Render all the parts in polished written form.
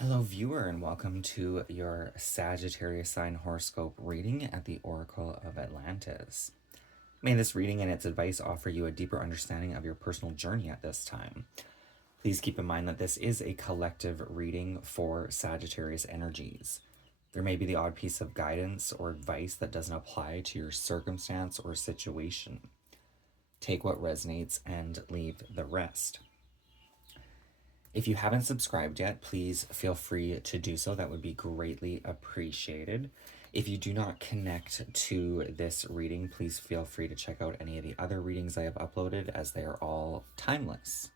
Hello, viewer, and welcome to your Sagittarius sign horoscope reading at the Oracle of Atlantis. May this reading and its advice offer you a deeper understanding of your personal journey at this time. Please keep in mind that this is a collective reading for Sagittarius energies. There may be the odd piece of guidance or advice that doesn't apply to your circumstance or situation. Take what resonates and leave the rest. If you haven't subscribed yet, please feel free to do so. That would be greatly appreciated. If you do not connect to this reading, please feel free to check out any of the other readings I have uploaded, as they are all timeless.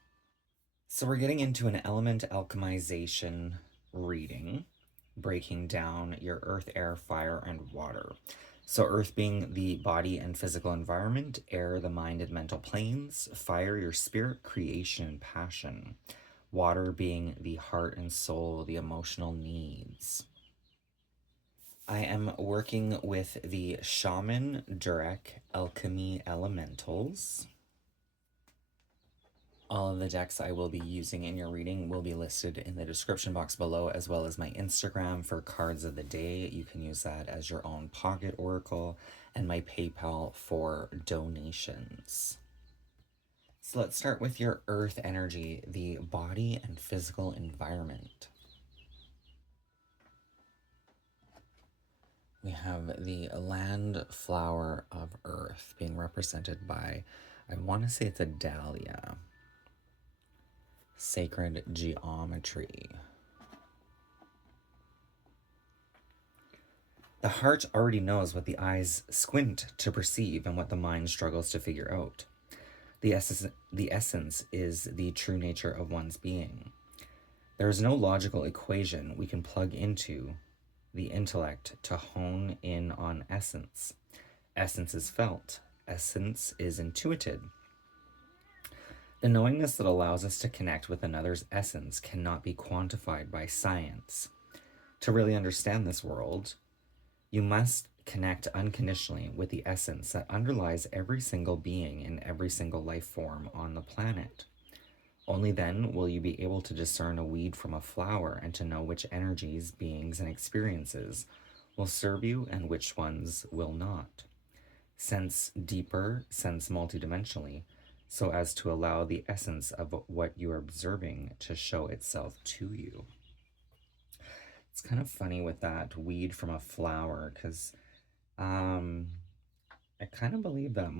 So we're getting into an element alchemization reading, breaking down your earth, air, fire, and water. So earth being the body and physical environment, air the mind and mental planes, fire your spirit, creation, and passion. Water being the heart and soul, the emotional needs. I am working with the Shaman Durek Alchemy Elementals. All of the decks I will be using in your reading will be listed in the description box below, as well as my Instagram for cards of the day. You can use that as your own pocket oracle, and my PayPal for donations. So let's start with your earth energy, the body and physical environment. We have the land flower of earth being represented by, I want to say it's a dahlia. Sacred geometry. The heart already knows what the eyes squint to perceive and what the mind struggles to figure out. The essence is the true nature of one's being. There is no logical equation we can plug into the intellect to hone in on essence. Essence is felt. Essence is intuited. The knowingness that allows us to connect with another's essence cannot be quantified by science. To really understand this world, you must connect unconditionally with the essence that underlies every single being and every single life form on the planet. Only then will you be able to discern a weed from a flower and to know which energies, beings, and experiences will serve you and which ones will not. Sense deeper, sense multidimensionally, so as to allow the essence of what you are observing to show itself to you. It's kind of funny with that weed from a flower, because I kind of believe that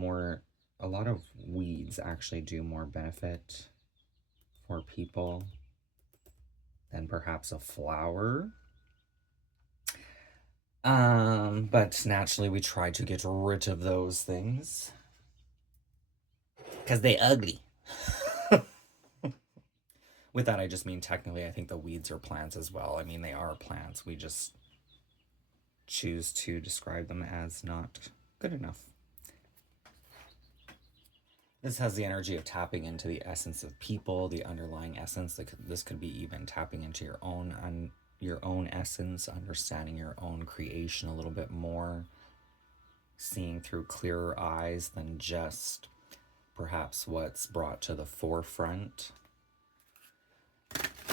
a lot of weeds actually do more benefit for people than perhaps a flower. But naturally we try to get rid of those things because they ugly. With that, I just mean technically I think the weeds are plants as well. I mean, they are plants. We just choose to describe them as not good enough. This has the energy of tapping into the essence of people, the underlying essence. This could be even tapping into your own essence, understanding your own creation a little bit more, seeing through clearer eyes than just perhaps what's brought to the forefront.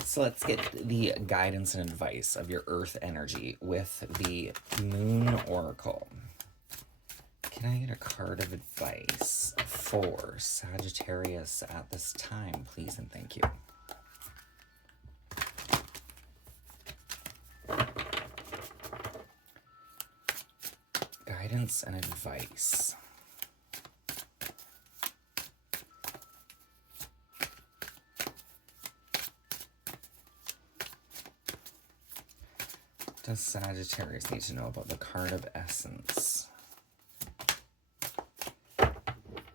So let's get the guidance and advice of your earth energy with the Moon Oracle. Can I get a card of advice for Sagittarius at this time, please, and thank you. Guidance and advice. Does Sagittarius need to know about the card of essence?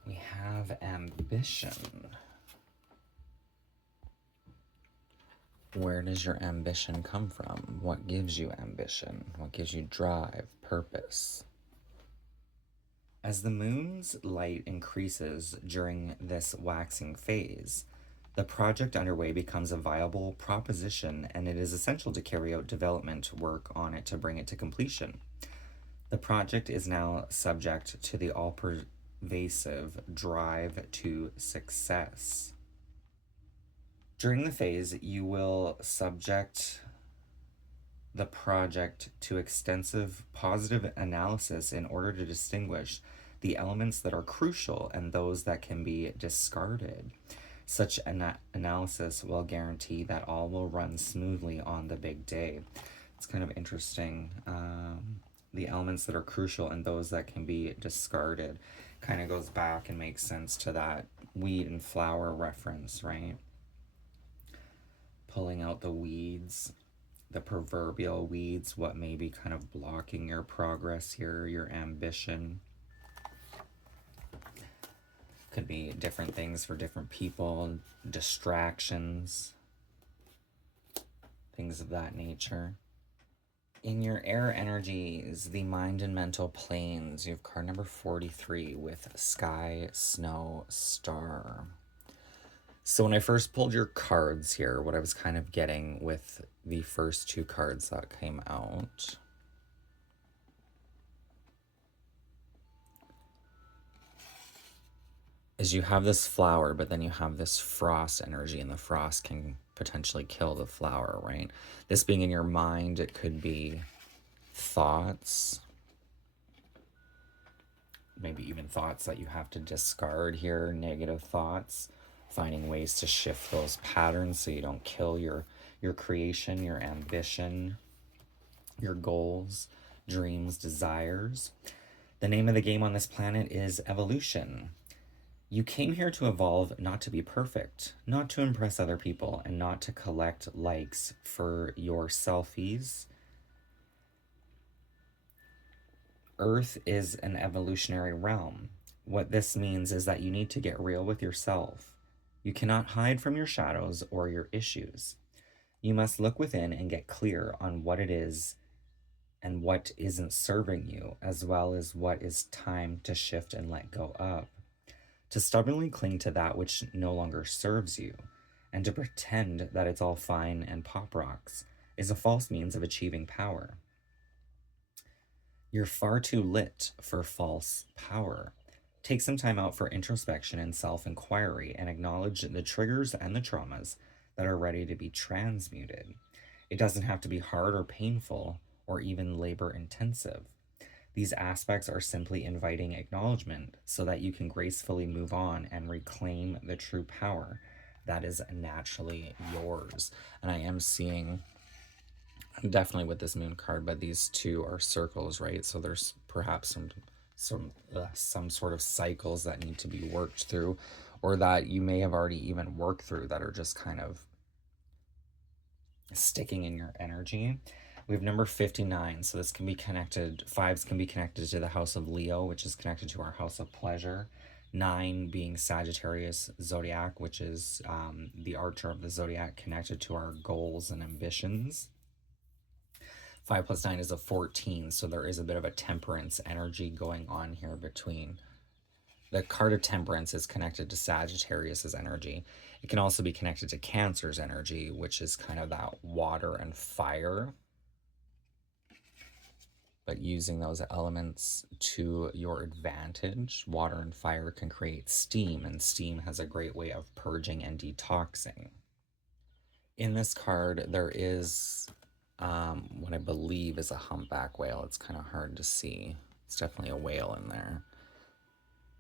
We have ambition. Where does your ambition come from? What gives you ambition? What gives you drive, purpose? As the moon's light increases during this waxing phase, the project underway becomes a viable proposition, and it is essential to carry out development work on it to bring it to completion. The project is now subject to the all-pervasive drive to success. During the phase, you will subject the project to extensive positive analysis in order to distinguish the elements that are crucial and those that can be discarded. Such an analysis will guarantee that all will run smoothly on the big day. It's kind of interesting. The elements that are crucial and those that can be discarded kind of goes back and makes sense to that weed and flower reference, right? Pulling out the weeds, the proverbial weeds, what may be kind of blocking your progress here, your ambition. Could be different things for different people, distractions, things of that nature. In your air energies, the mind and mental planes, you have card number 43 with sky, snow, star. So when I first pulled your cards here, what I was kind of getting with the first two cards that came out is you have this flower, but then you have this frost energy, and the frost can potentially kill the flower, right? This being in your mind, it could be thoughts, maybe even thoughts that you have to discard here, negative thoughts, finding ways to shift those patterns so you don't kill your creation, your ambition, your goals, dreams, desires. The name of the game on this planet is evolution. You came here to evolve, not to be perfect, not to impress other people, and not to collect likes for your selfies. Earth is an evolutionary realm. What this means is that you need to get real with yourself. You cannot hide from your shadows or your issues. You must look within and get clear on what it is and what isn't serving you, as well as what is time to shift and let go of. To stubbornly cling to that which no longer serves you, and to pretend that it's all fine and pop rocks, is a false means of achieving power. You're far too lit for false power. Take some time out for introspection and self-inquiry, and acknowledge the triggers and the traumas that are ready to be transmuted. It doesn't have to be hard or painful or even labor-intensive. These aspects are simply inviting acknowledgement so that you can gracefully move on and reclaim the true power that is naturally yours. And I am seeing, definitely with this moon card, but these two are circles, right? So there's perhaps some sort of cycles that need to be worked through, or that you may have already even worked through, that are just kind of sticking in your energy. We have number 59, so this can be connected, fives can be connected to the house of Leo, which is connected to our house of pleasure. 9 being Sagittarius zodiac, which is the archer of the zodiac, connected to our goals and ambitions. 5 plus 9 is a 14, so there is a bit of a temperance energy going on here between. The card of temperance is connected to Sagittarius's energy. It can also be connected to Cancer's energy, which is kind of that water and fire, but using those elements to your advantage. Water and fire can create steam, and steam has a great way of purging and detoxing. In this card, there is what I believe is a humpback whale. It's kind of hard to see. It's definitely a whale in there.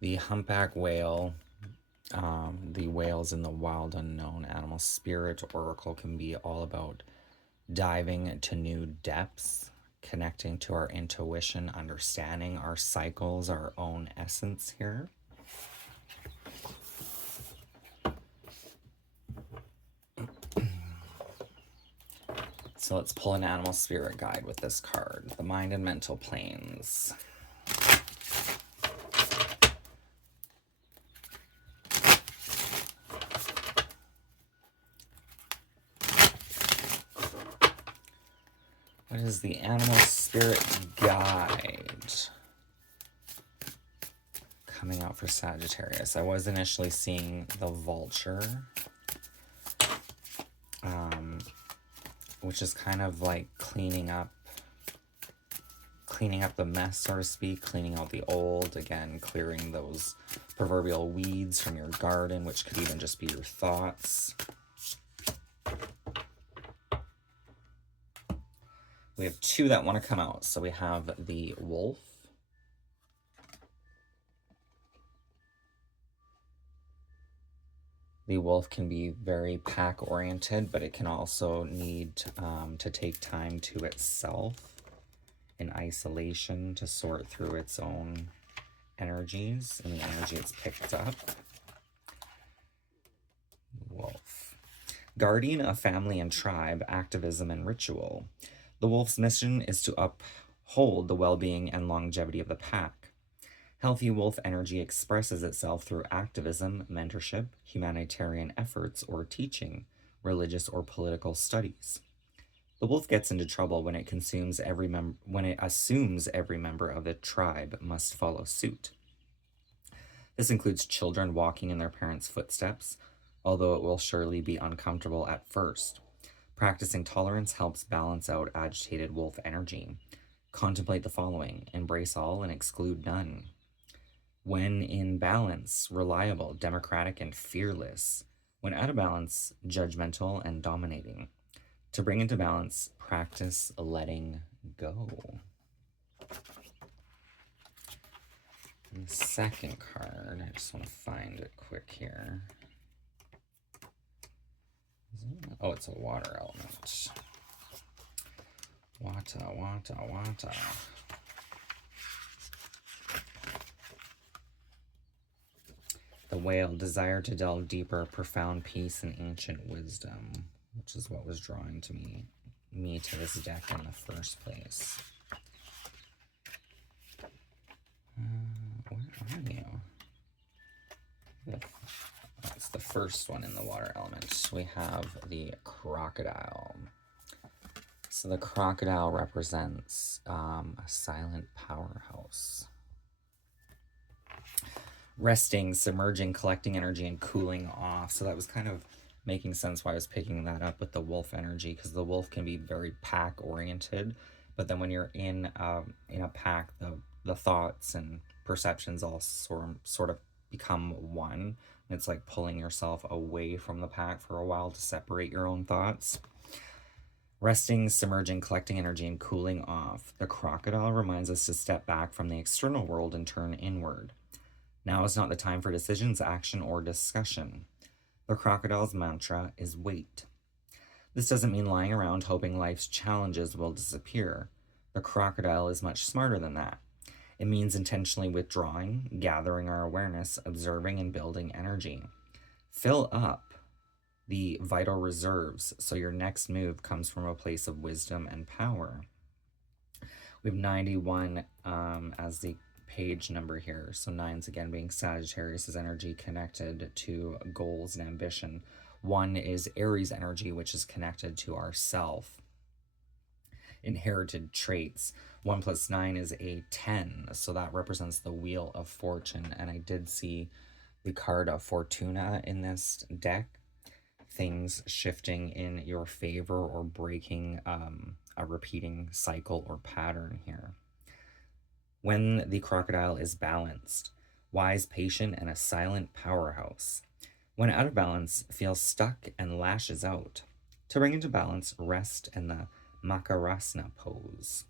The humpback whale, the whales in the wild unknown animal spirit oracle, can be all about diving to new depths, connecting to our intuition, understanding our cycles, our own essence here. So let's pull an animal spirit guide with this card, the mind and mental planes. What is the animal spirit guide coming out for Sagittarius? I was initially seeing the vulture, which is kind of like cleaning up the mess, so to speak, cleaning out the old, again, clearing those proverbial weeds from your garden, which could even just be your thoughts. We have two that want to come out. So we have the wolf. The wolf can be very pack-oriented, but it can also need to take time to itself in isolation to sort through its own energies and the energy it's picked up. Wolf. Guardian of family and tribe, activism and ritual. The wolf's mission is to uphold the well-being and longevity of the pack. Healthy wolf energy expresses itself through activism, mentorship, humanitarian efforts, or teaching, religious or political studies. The wolf gets into trouble when it assumes every member of the tribe must follow suit. This includes children walking in their parents' footsteps, although it will surely be uncomfortable at first. Practicing tolerance helps balance out agitated wolf energy. Contemplate the following: embrace all and exclude none. When in balance, reliable, democratic, and fearless. When out of balance, judgmental and dominating. To bring into balance, practice letting go. And the second card, I just want to find it quick here. Oh, it's a water element. Wata. The whale, desire to delve deeper, profound peace and ancient wisdom, which is what was drawing to me to this deck in the first place. Where are you? That's the first one in the water element. We have the crocodile. So the crocodile represents a silent powerhouse. Resting, submerging, collecting energy, and cooling off. So that was kind of making sense why I was picking that up with the wolf energy, because the wolf can be very pack-oriented, but then when you're in a pack, the thoughts and perceptions all sort of become one. It's like pulling yourself away from the pack for a while to separate your own thoughts. Resting, submerging, collecting energy, and cooling off. The crocodile reminds us to step back from the external world and turn inward. Now is not the time for decisions, action, or discussion. The crocodile's mantra is wait. This doesn't mean lying around hoping life's challenges will disappear. The crocodile is much smarter than that. It means intentionally withdrawing, gathering our awareness, observing, and building energy. Fill up the vital reserves so your next move comes from a place of wisdom and power. We have 91 as the page number here. So 9's again being Sagittarius' energy connected to goals and ambition. 1 is Aries energy, which is connected to our self. Inherited traits. 1 + 9 is a 10. So that represents the Wheel of Fortune. And I did see the card of Fortuna in this deck. Things shifting in your favor or breaking a repeating cycle or pattern here. When the crocodile is balanced, wise, patient, and a silent powerhouse. When out of balance, feels stuck and lashes out. To bring into balance, rest in the Makarasana pose.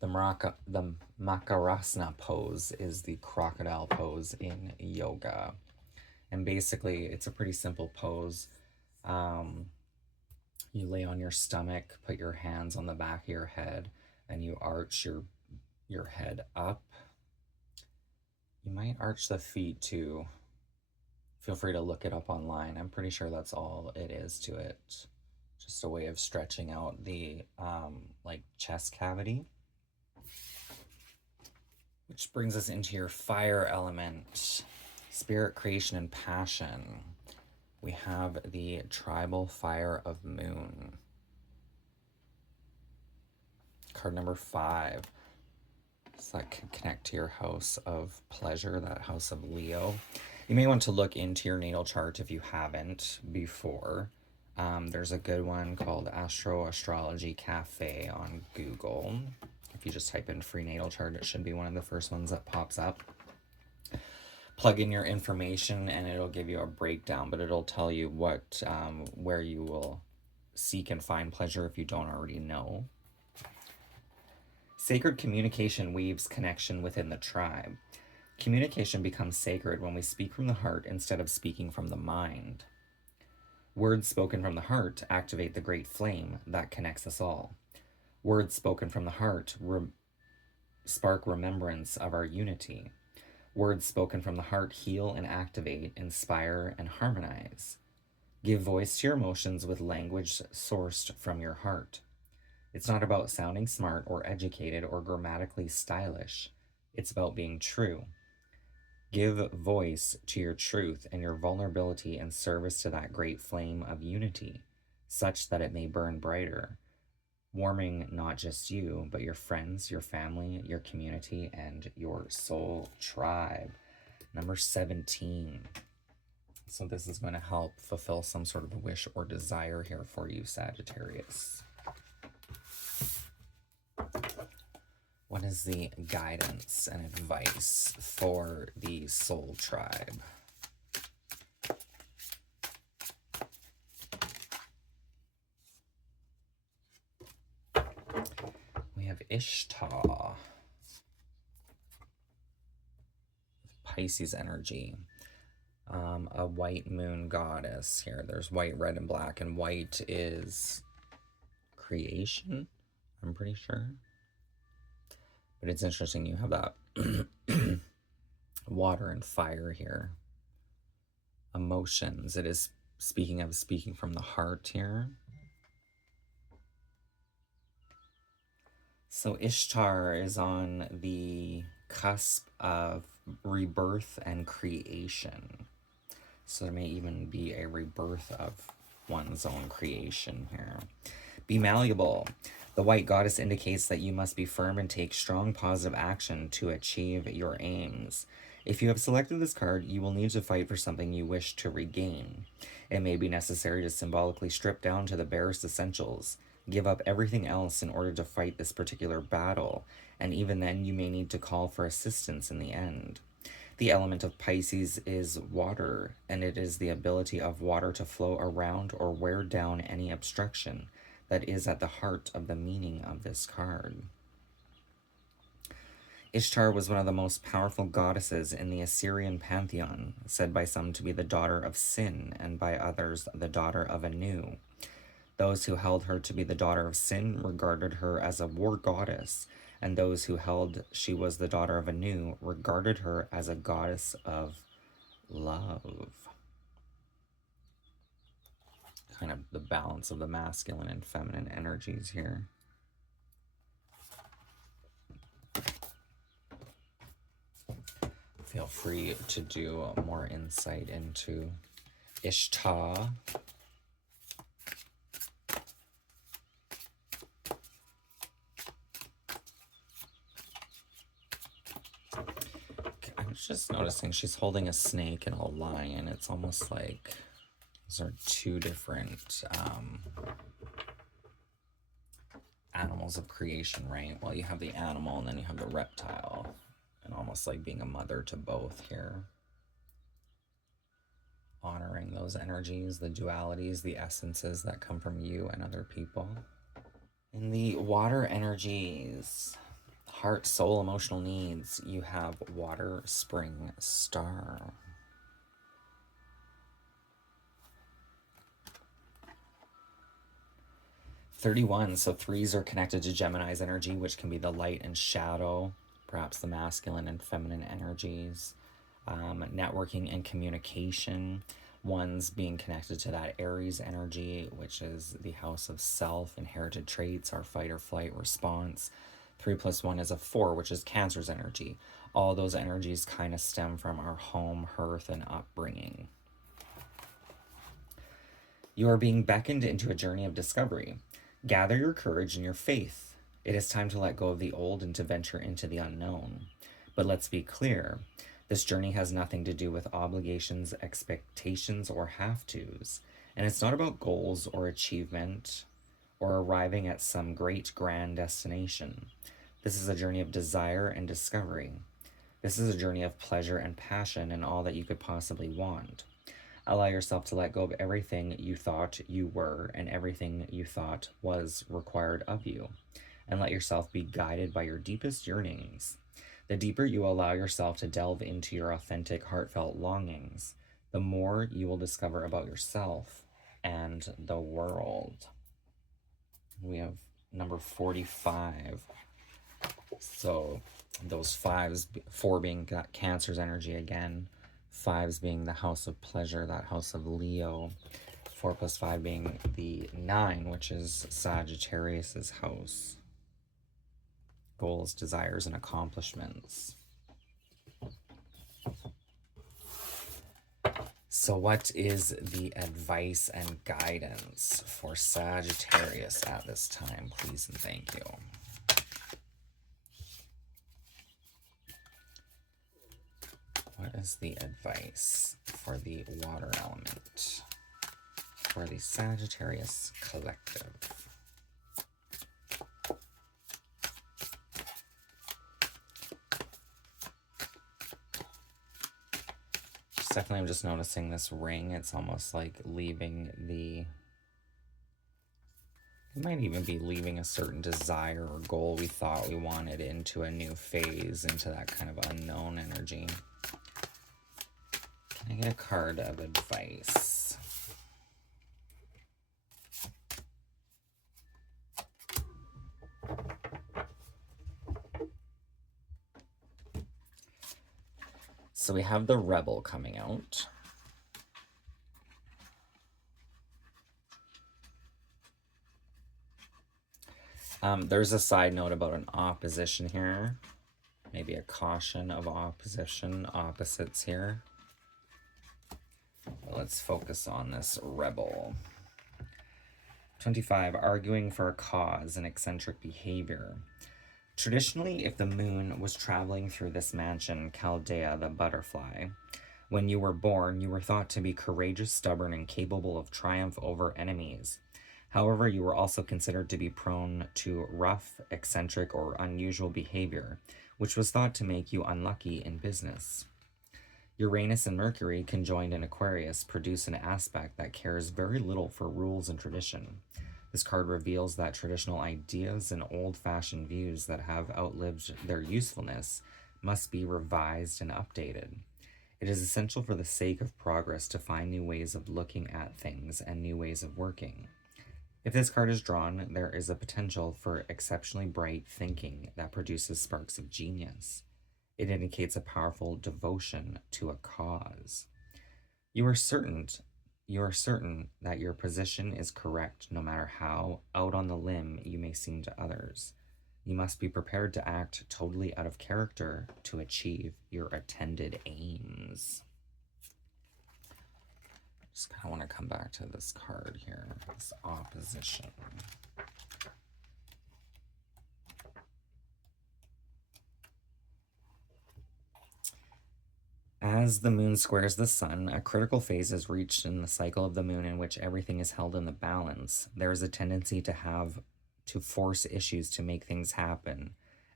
The Makarasana pose is the crocodile pose in yoga. And basically, it's a pretty simple pose. You lay on your stomach, put your hands on the back of your head, and you arch your head up. You might arch the feet too. Feel free to look it up online. I'm pretty sure that's all it is to it. Just a way of stretching out the like chest cavity. Which brings us into your fire element. Spirit, creation, and passion. We have the tribal fire of moon. Card number 5. So that can connect to your house of pleasure, that house of Leo. You may want to look into your natal chart if you haven't before. There's a good one called Astro Astrology Cafe on Google. If you just type in free natal chart, it should be one of the first ones that pops up. Plug in your information and it'll give you a breakdown, but it'll tell you what where you will seek and find pleasure if you don't already know. Sacred communication weaves connection within the tribe. Communication becomes sacred when we speak from the heart instead of speaking from the mind. Words spoken from the heart activate the great flame that connects us all. Words spoken from the heart spark remembrance of our unity. Words spoken from the heart heal and activate, inspire, and harmonize. Give voice to your emotions with language sourced from your heart. It's not about sounding smart or educated or grammatically stylish. It's about being true. Give voice to your truth and your vulnerability in service to that great flame of unity, such that it may burn brighter, warming not just you, but your friends, your family, your community, and your soul tribe. Number 17. So this is going to help fulfill some sort of a wish or desire here for you, Sagittarius. What is the guidance and advice for the soul tribe? We have Ishtar, Pisces energy, a white moon goddess here. There's white, red, and black, and white is creation, I'm pretty sure. But it's interesting, you have that water and fire here. Emotions, it is speaking from the heart here. So Ishtar is on the cusp of rebirth and creation. So there may even be a rebirth of one's own creation here. Be malleable. The white goddess indicates that you must be firm and take strong positive action to achieve your aims. If you have selected this card, you will need to fight for something you wish to regain. It may be necessary to symbolically strip down to the barest essentials. Give up everything else in order to fight this particular battle, and even then you may need to call for assistance in the end. The element of Pisces is water, and it is the ability of water to flow around or wear down any obstruction that is at the heart of the meaning of this card. Ishtar was one of the most powerful goddesses in the Assyrian pantheon, said by some to be the daughter of Sin and by others the daughter of Anu. Those who held her to be the daughter of Sin regarded her as a war goddess, and those who held she was the daughter of Anu regarded her as a goddess of love. Kind of the balance of the masculine and feminine energies here. Feel free to do more insight into Ishtar. I was just noticing she's holding a snake and a lion. It's almost like those are two different animals of creation, right? Well, you have the animal and then you have the reptile, and almost like being a mother to both here. Honoring those energies, the dualities, the essences that come from you and other people. In the water energies, heart, soul, emotional needs, you have water, spring, star. (31), so threes are connected to Gemini's energy, which can be the light and shadow, perhaps the masculine and feminine energies. Networking and communication. One's being connected to that Aries energy, which is the house of self, inherited traits, our fight or flight response. 3 + 1 is a 4, which is Cancer's energy. All those energies kind of stem from our home, hearth, and upbringing. You are being beckoned into a journey of discovery. Gather your courage and your faith. It is time to let go of the old and to venture into the unknown. But let's be clear, this journey has nothing to do with obligations, expectations, or have-tos. And it's not about goals or achievement or arriving at some great grand destination. This is a journey of desire and discovery. This is a journey of pleasure and passion and all that you could possibly want. Allow yourself to let go of everything you thought you were and everything you thought was required of you, and let yourself be guided by your deepest yearnings. The deeper you allow yourself to delve into your authentic, heartfelt longings, the more you will discover about yourself and the world. We have number 45. So those fives, 4 being Cancer's energy again, 5s being the house of pleasure, that house of Leo, 4 plus 5 being the 9, which is Sagittarius's house. Goals, desires, and accomplishments. So what is the advice and guidance for Sagittarius at this time? Please and thank you. What is the advice for the water element for the Sagittarius collective? Definitely, I'm just noticing this ring. It's almost like leaving the... It might even be leaving a certain desire or goal we thought we wanted into a new phase, into that kind of unknown energy. Can I get a card of advice? So we have the Rebel coming out. There's a side note about an opposition here. Maybe a caution of opposition, opposites here. But let's focus on this Rebel. 25, arguing for a cause and eccentric behavior. Traditionally, if the moon was traveling through this mansion, Chaldea the butterfly, when you were born, you were thought to be courageous, stubborn, and capable of triumph over enemies. However, you were also considered to be prone to rough, eccentric, or unusual behavior, which was thought to make you unlucky in business. Uranus and Mercury, conjoined in Aquarius, produce an aspect that cares very little for rules and tradition. This card reveals that traditional ideas and old-fashioned views that have outlived their usefulness must be revised and updated. It is essential for the sake of progress to find new ways of looking at things and new ways of working. If this card is drawn, there is a potential for exceptionally bright thinking that produces sparks of genius. It indicates a powerful devotion to a cause. You are certain that your position is correct no matter how out on the limb you may seem to others. You must be prepared to act totally out of character to achieve your intended aims. Just kind of want to come back to this card here, this opposition. As the moon squares the sun, a critical phase is reached in the cycle of the moon in which everything is held in the balance. There is a tendency to force issues to make things happen,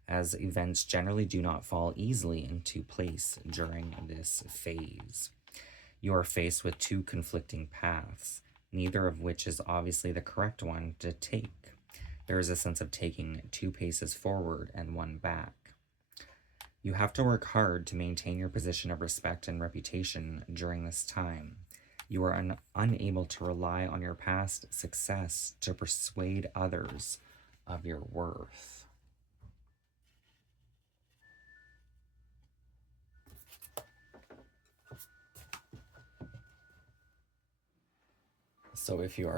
as events generally do not fall easily into place during this phase. You are faced with 2 conflicting paths, neither of which is obviously the correct one to take. There is a sense of taking 2 paces forward and 1 back. You have to work hard to maintain your position of respect and reputation during this time. You are unable to rely on your past success to persuade others of your worth. So if you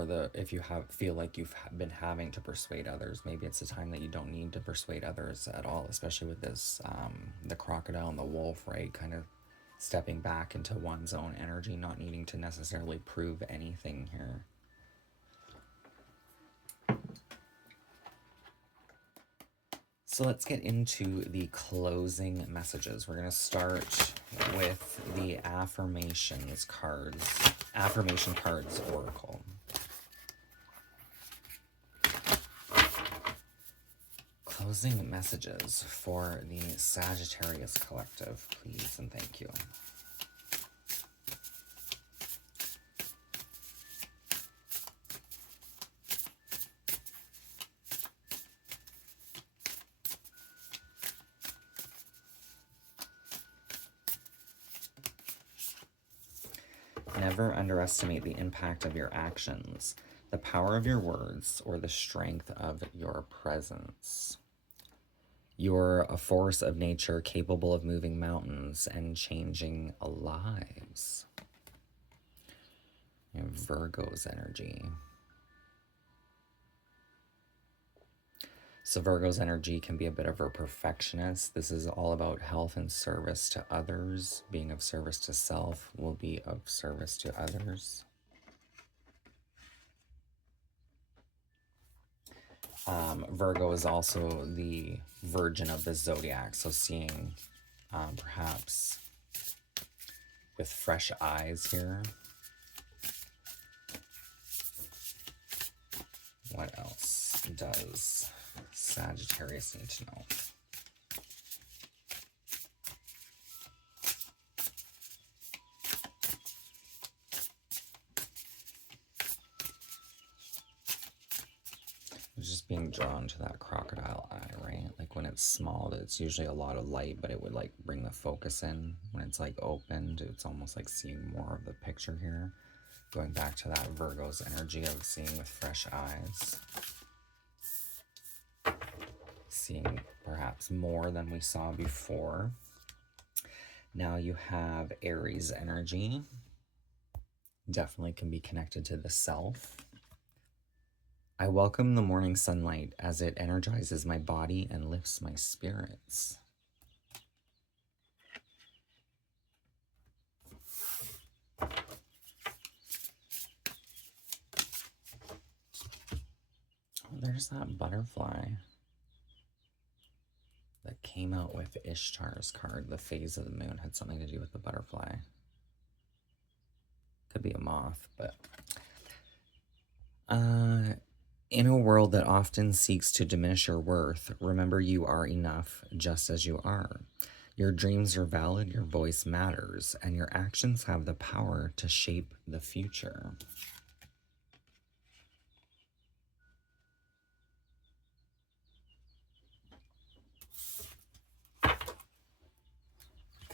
feel like you've been having to persuade others, maybe it's a time that you don't need to persuade others at all, especially with this, the crocodile and the wolf, right? Kind of stepping back into one's own energy, not needing to necessarily prove anything here. So let's get into the closing messages. We're going to start with the affirmation cards oracle. Closing messages for the Sagittarius collective, please and thank you. Never underestimate the impact of your actions, the power of your words, or the strength of your presence. You're a force of nature capable of moving mountains and changing lives. You have Virgo's energy. So Virgo's energy can be a bit of a perfectionist. This is all about health and service to others. Being of service to self will be of service to others. Virgo is also the virgin of the zodiac. So seeing perhaps with fresh eyes here. What else does Sagittarius need to know? I'm just being drawn to that crocodile eye, right? Like when it's small, it's usually a lot of light, but it would like bring the focus in. When it's like opened, it's almost like seeing more of the picture here. Going back to that Virgo's energy of seeing with fresh eyes. Seeing perhaps more than we saw before. Now you have Aries energy. Definitely can be connected to the self. I welcome the morning sunlight as it energizes my body and lifts my spirits. Oh, there's that butterfly that came out with Ishtar's card. The phase of the moon had something to do with the butterfly. Could be a moth, but... in a world that often seeks to diminish your worth, remember you are enough just as you are. Your dreams are valid, your voice matters, and your actions have the power to shape the future.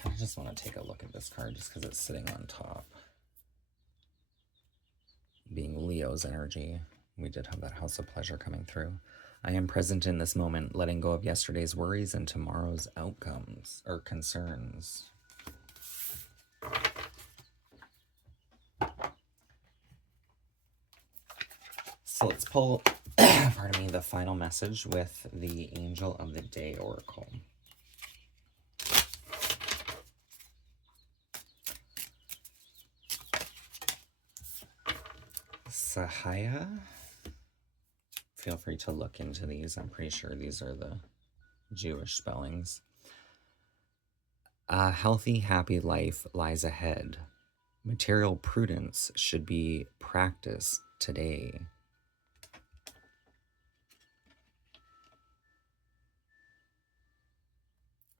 I just want to take a look at this card just because it's sitting on top. Being Leo's energy, we did have that House of Pleasure coming through. I am present in this moment, letting go of yesterday's worries and tomorrow's outcomes or concerns. So let's pull, pardon me, the final message with the Angel of the Day Oracle. Sahaya. Feel free to look into these. I'm pretty sure these are the Jewish spellings. A healthy, happy life lies ahead. Material prudence should be practiced today.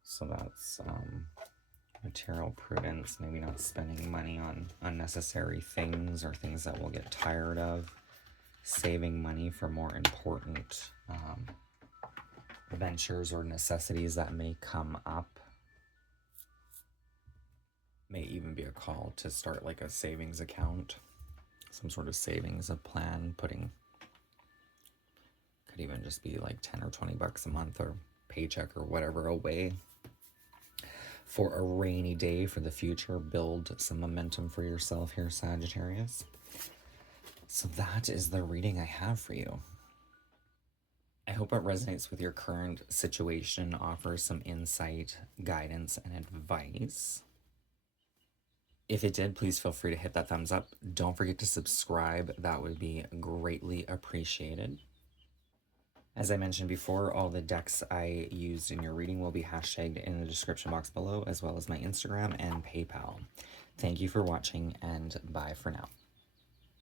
So that's material prudence, maybe not spending money on unnecessary things or things that we'll get tired of. Saving money for more important ventures or necessities that may come up. May even be a call to start like a savings account, some sort of savings plan, putting, could even just be like 10 or 20 bucks a month or paycheck or whatever away for a rainy day for the future. Build some momentum for yourself here, Sagittarius. So that is the reading I have for you. I hope it resonates with your current situation, offers some insight, guidance, and advice. If it did, please feel free to hit that thumbs up. Don't forget to subscribe. That would be greatly appreciated. As I mentioned before, all the decks I used in your reading will be hashtagged in the description box below, as well as my Instagram and PayPal. Thank you for watching, and bye for now.